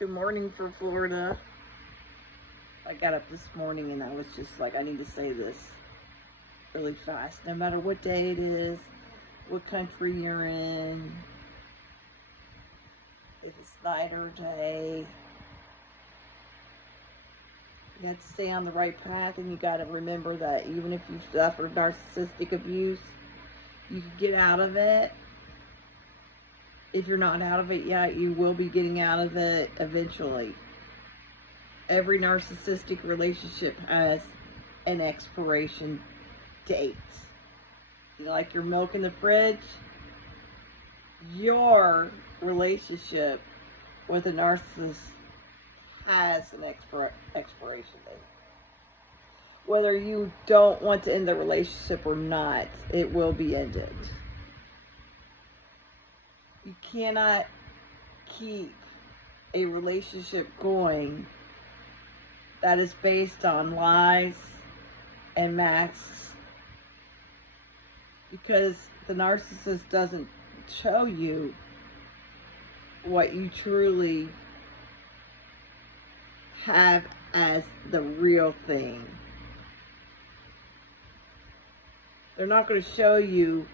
Good morning from Florida. I got up this morning and I was just like, I need to say this really fast. No matter what day it is, what country you're in, if it's night or day, you have to stay on the right path, and you got to remember that even if you suffered narcissistic abuse, you can get out of it. If you're not out of it yet, you will be getting out of it eventually. Every narcissistic relationship has an expiration date. You know, like your milk in the fridge, your relationship with a narcissist has an expiration date. Whether you don't want to end the relationship or not, it will be ended. You cannot keep a relationship going that is based on lies and masks, because the narcissist doesn't show you what you truly have as the real thing. They're not going to show you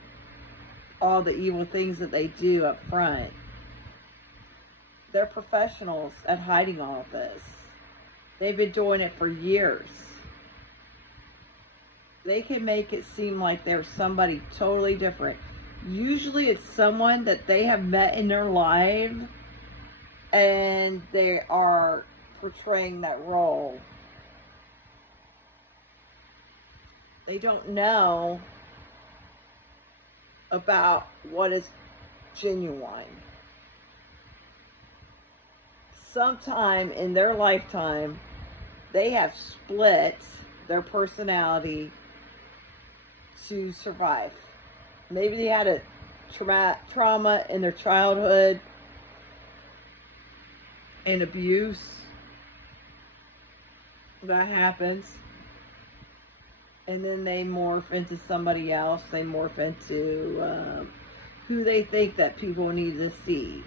all the evil things that they do up front. They're professionals at hiding all of this. They've been doing it for years. They can make it seem like they're somebody totally different. Usually it's someone that they have met in their life and they are portraying that role. They don't know about what is genuine. Sometime in their lifetime, they have split their personality to survive. Maybe they had a trauma in their childhood and abuse. That happens. And then they morph into somebody else. They morph into who they think that people need to see.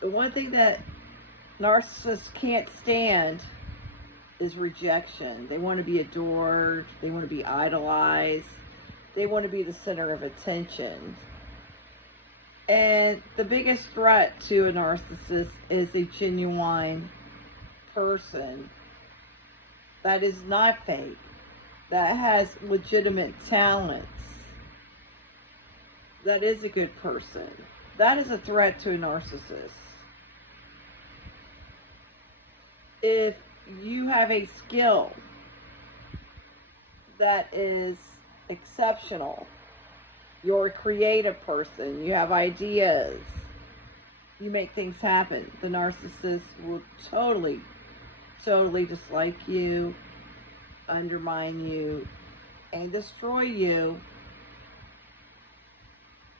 The one thing that narcissists can't stand is rejection. They want to be adored. They want to be idolized. They want to be the center of attention. And the biggest threat to a narcissist is a genuine person that is not fake, that has legitimate talents, that is a good person. That is a threat to a narcissist. If you have a skill that is exceptional, you're a creative person, you have ideas, you make things happen, the narcissist will totally dislike you, undermine you, and destroy you,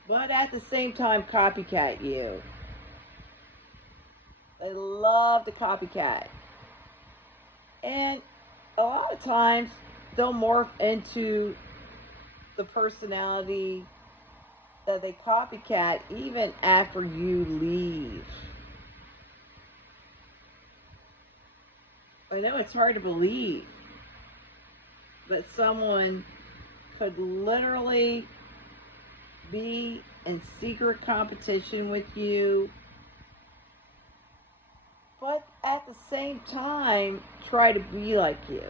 but at the same time copycat you. They love to copycat. And a lot of times they'll morph into the personality that they copycat even after you leave. I know it's hard to believe, but someone could literally be in secret competition with you, but at the same time try to be like you.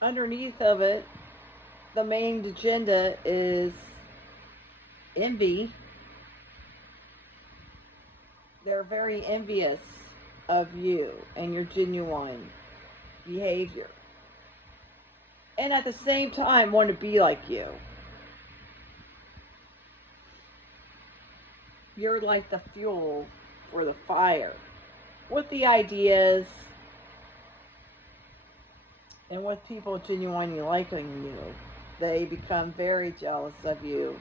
Underneath of it, the main agenda is envy. They're very envious of you and your genuine behavior, and at the same time want to be like you. You're like the fuel for the fire, with the ideas and with people genuinely liking you. They become very jealous of you,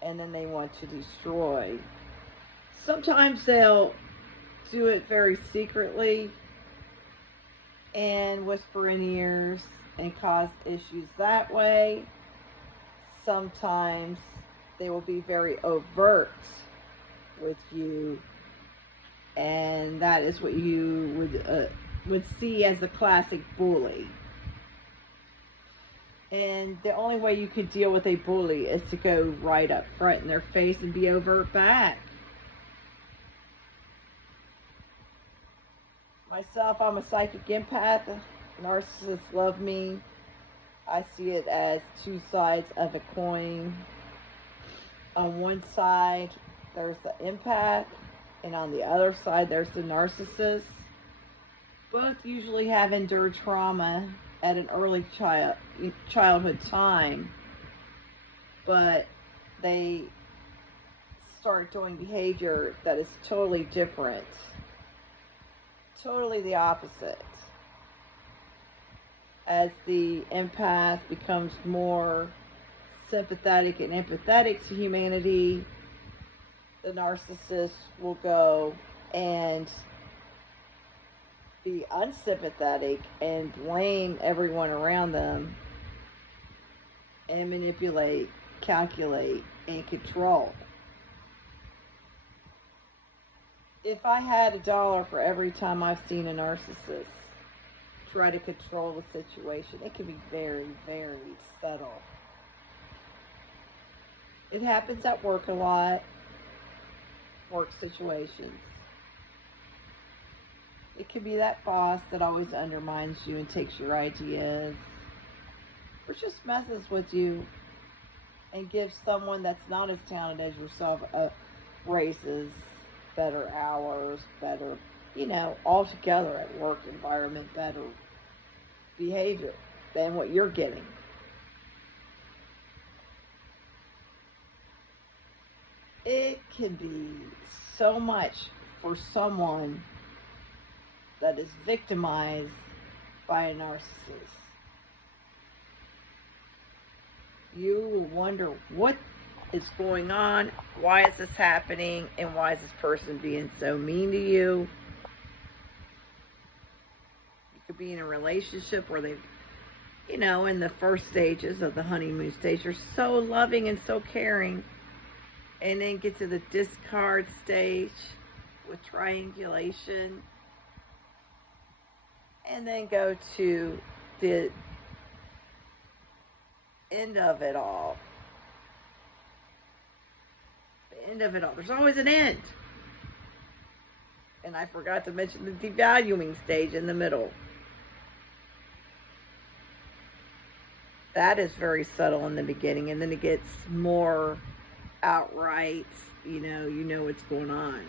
and then they want to destroy. Sometimes they'll do it very secretly and whisper in ears and cause issues that way. Sometimes they will be very overt with you, and that is what you would see as a classic bully. And the only way you could deal with a bully is to go right up front in their face and be overt back. Myself, I'm a psychic empath. Narcissists love me. I see it as two sides of a coin. On one side, there's the empath, and on the other side, there's the narcissist. Both usually have endured trauma at an early childhood time, but they start doing behavior that is totally different, totally the opposite. As the empath becomes more sympathetic and empathetic to humanity, the narcissist will go and be unsympathetic and blame everyone around them and manipulate, calculate, and control. If I had $1 for every time I've seen a narcissist try to control the situation, it can be very, very subtle. It happens at work a lot, work situations. It could be that boss that always undermines you and takes your ideas, or just messes with you and gives someone that's not as talented as yourself raises, better hours, better, altogether at work environment, better behavior than what you're getting. It can be so much for someone that is victimized by a narcissist. You wonder what is going on, why is this happening, and why is this person being so mean to you? You could be in a relationship where they've, in the first stages of the honeymoon stage, they're so loving and so caring, and then get to the discard stage with triangulation, and then go to the end of it all. The end of it all. There's always an end. And I forgot to mention the devaluing stage in the middle. That is very subtle in the beginning, and then it gets more outright, you know what's going on.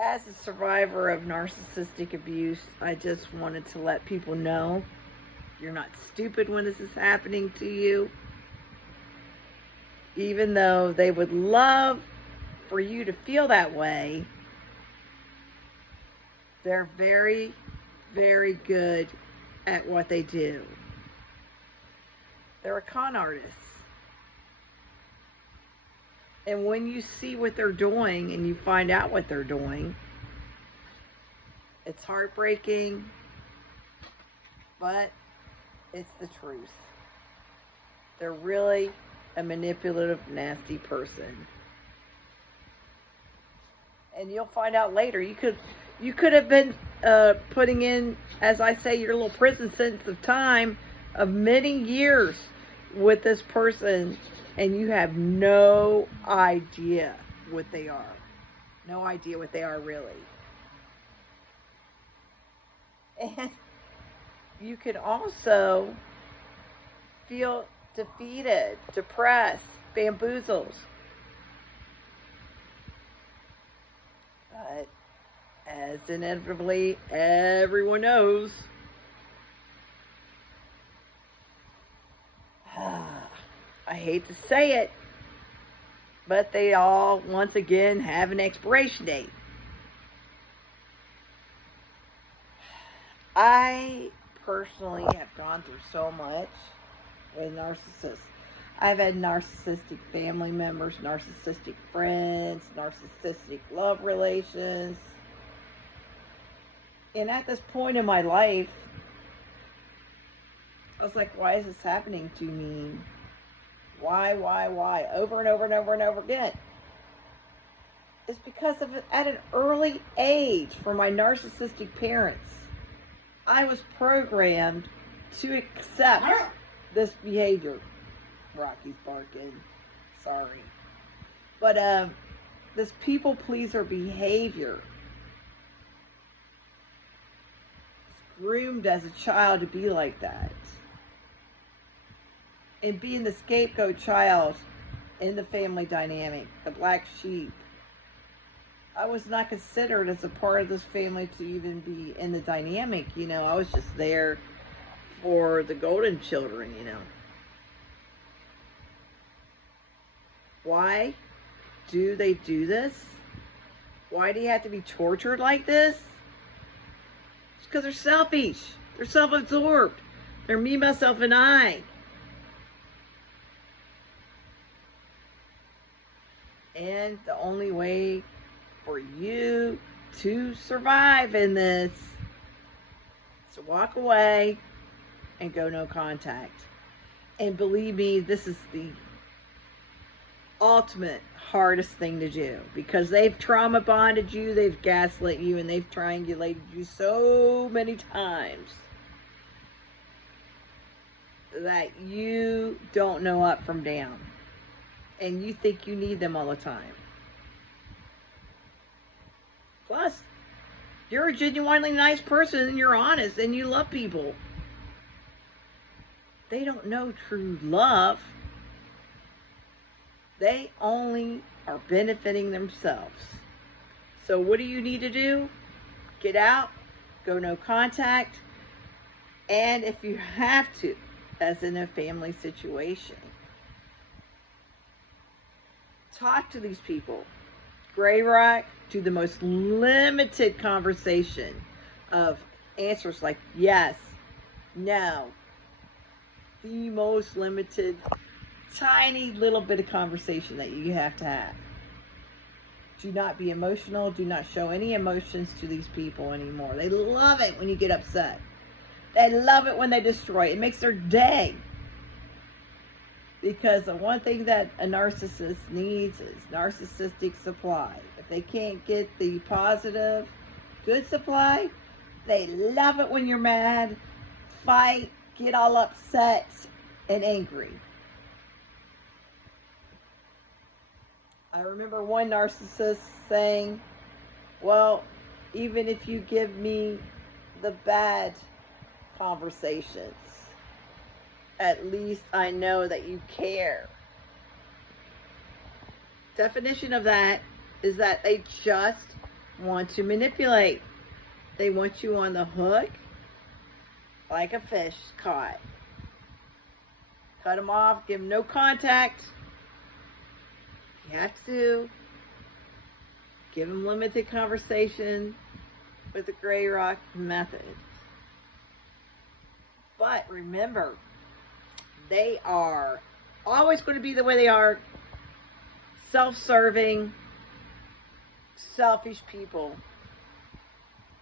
As a survivor of narcissistic abuse, I just wanted to let people know you're not stupid when this is happening to you. Even though they would love for you to feel that way, they're very, very good at what they do. They're a con artist. And when you see what they're doing and you find out what they're doing, it's heartbreaking, but it's the truth. They're really a manipulative, nasty person. And you'll find out later. You could have been putting in, as I say, your little prison sentence of time of many years with this person, and you have no idea what they are. No idea what they are, really. And you can also feel defeated, depressed, bamboozled. But as inevitably everyone knows, I hate to say it, but they all, once again, have an expiration date. I personally have gone through so much with narcissists. I've had narcissistic family members, narcissistic friends, narcissistic love relations. And at this point in my life, I was like, why is this happening to me? Why? Over and over and over and over again. It's because of at an early age, for my narcissistic parents, I was programmed to accept this behavior. Rocky's barking. Sorry. But this people pleaser behavior was groomed as a child to be like that. And being the scapegoat child in the family dynamic, the black sheep, I was not considered as a part of this family to even be in the dynamic, you know. I was just there for the golden children, you know. Why do they do this? Why do you have to be tortured like this? It's because they're selfish. They're self-absorbed. They're me, myself, and I. And the only way for you to survive in this is to walk away and go no contact. And believe me, this is the ultimate hardest thing to do, because they've trauma bonded you, they've gaslit you, and they've triangulated you so many times that you don't know up from down. And you think you need them all the time. Plus, you're a genuinely nice person and you're honest and you love people. They don't know true love. They only are benefiting themselves. So what do you need to do? Get out, go no contact, and if you have to, as in a family situation, talk to these people. Gray rock, do the most limited conversation of answers like yes, no. The most limited, tiny little bit of conversation that you have to have. Do not be emotional. Do not show any emotions to these people anymore. They love it when you get upset. They love it when they destroy. It makes their day. Because the one thing that a narcissist needs is narcissistic supply. If they can't get the positive, good supply, they love it when you're mad, fight, get all upset and angry. I remember one narcissist saying, well, even if you give me the bad conversations, at least I know that you care. Definition of that is that they just want to manipulate. They want you on the hook like a fish caught. Cut them off, give them no contact. You have to give them limited conversation with the gray rock method. But remember, they are always going to be the way they are. Self-serving, selfish people.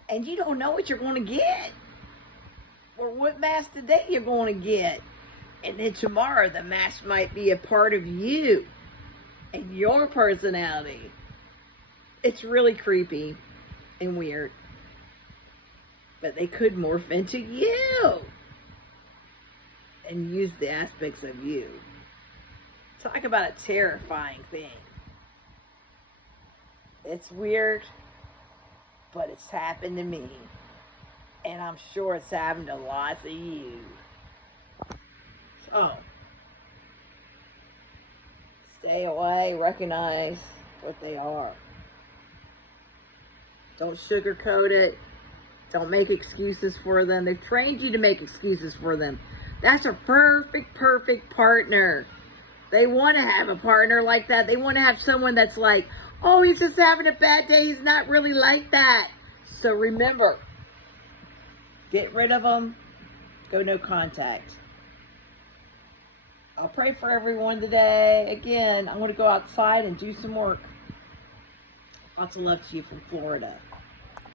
And you don't know what you're going to get. Or what mask today you're going to get. And then tomorrow the mask might be a part of you and your personality. It's really creepy and weird. But they could morph into you and use the aspects of you. Talk about a terrifying thing. It's weird, but it's happened to me. And I'm sure it's happened to lots of you. So, stay away, recognize what they are. Don't sugarcoat it. Don't make excuses for them. They've trained you to make excuses for them. That's a perfect partner. They want to have a partner like that. They want to have someone that's like, oh, he's just having a bad day. He's not really like that. So remember, get rid of them. Go no contact. I'll pray for everyone today. Again, I'm going to go outside and do some work. Lots of love to you from Florida.